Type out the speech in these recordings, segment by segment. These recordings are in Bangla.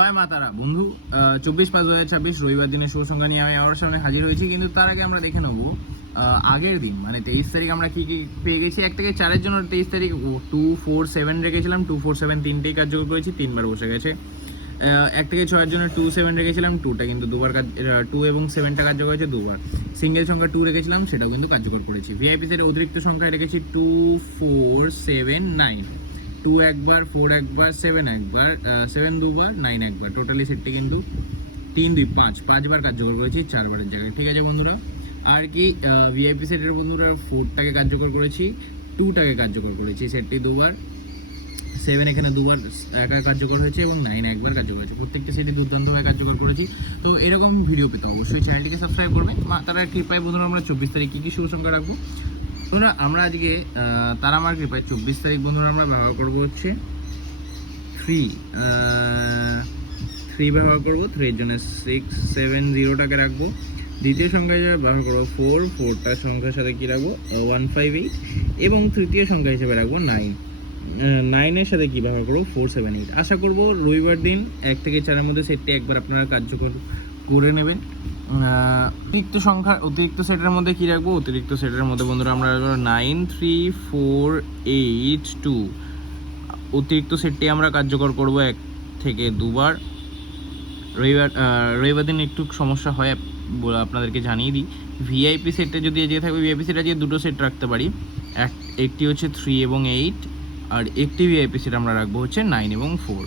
জয় মা তারা বন্ধু। 24/5/2026 রবিবার দিনের শুভ সংখ্যা নিয়ে আমি আমার সামনে হাজির হয়েছি। কিন্তু তার আগে আমরা দেখে নেবো আগের দিন মানে 23 তারিখ আমরা কি কি পেয়ে গেছি। 1 থেকে 4-এর জন্য 23 তারিখ 2-4-7 রেখেছিলাম, 2-4-7 তিনটেই কার্যকর করেছি, 3বার বসে গেছে। 1 থেকে 6-এর জন্য 2-7 রেখেছিলাম, 2টা কিন্তু দুবার 2 এবং 7টা কার্যকর হয়েছে দুবার। সিঙ্গেল সংখ্যা 2 রেখেছিলাম, সেটাও কিন্তু কার্যকর করেছি। ভিআইপি সেটের অতিরিক্ত সংখ্যায় রেখেছি 2-4-7-9, 2 একবার, 4 একবার, 7 একবার, 7 দুবার, 9 একবার। টোটালি সেটটি কিন্তু 3-2-5 বার কার্যকর করেছি 4বারের জায়গায়। ঠিক আছে বন্ধুরা। আর কি ভিআইপি সেটের বন্ধুরা 4টাকে কার্যকর করেছি, 2টাকে কার্যকর করেছি, সেটটি দুবার, 7 এখানে দুবার একা কার্যকর হয়েছে এবং 9 একবার কার্যকর হয়েছে। প্রত্যেকটা সেটই দুর্দান্তভাবে কার্যকর করেছি। তো এরকম ভিডিও পেতে অবশ্যই চ্যানেলটিকে সাবস্ক্রাইব করবেন। তারা কৃপায় বন্ধুরা আমরা 24 তারিখ কী কী শুভ সংখ্যা রাখবো বন্ধুরা। আমরা আজকে তারা আমার কৃপায় 24 তারিখ বন্ধুরা আমরা ব্যবহার করবো হচ্ছে 3 ব্যবহার করবো। 3 এর জন্য 670টাকে রাখবো। দ্বিতীয় সংখ্যা হিসেবে ব্যবহার করবো 4টার সংখ্যার সাথে কী রাখবো 158, এবং তৃতীয় সংখ্যা হিসেবে রাখবো 9 এর সাথে কী ব্যবহার করবো 478। আশা করবো রবিবার দিন 1 থেকে 4-এর মধ্যে সেটটি একবার আপনারা কার্যকর করে নেবেন। অতিরিক্ত সেটের মধ্যে কী রাখবো, অতিরিক্ত সেটের মধ্যে বন্ধুরা আমরা 93482। অতিরিক্ত সেটটি আমরা কার্যকর করব 1 থেকে 2বার। রবিবার দিন একটু সমস্যা হয় আপনাদেরকে জানিয়ে দিই। ভিআইপি সেটটা যদি এগিয়ে থাকবে, ভিআইপি সেট আজকে দুটো সেট রাখতে পারি। একটি হচ্ছে 3 এবং 8, আর একটি ভিআইপি সেট আমরা রাখবো হচ্ছে 9 এবং 4।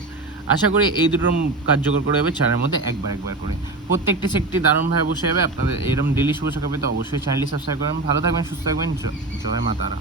আশা করি এই দুটোর কার্যকর করে যাবে 4-এর মধ্যে একবার করে। প্রত্যেকটি সেটটি দারুণভাবে বসে যাবে। আপনাদের এরকম ডেলি শুভ সংখ্যা পেতে অবশ্যই চ্যানেলটি সাবস্ক্রাইব করবেন। ভালো থাকবেন, সুস্থ থাকবেন। জয় মা তারা।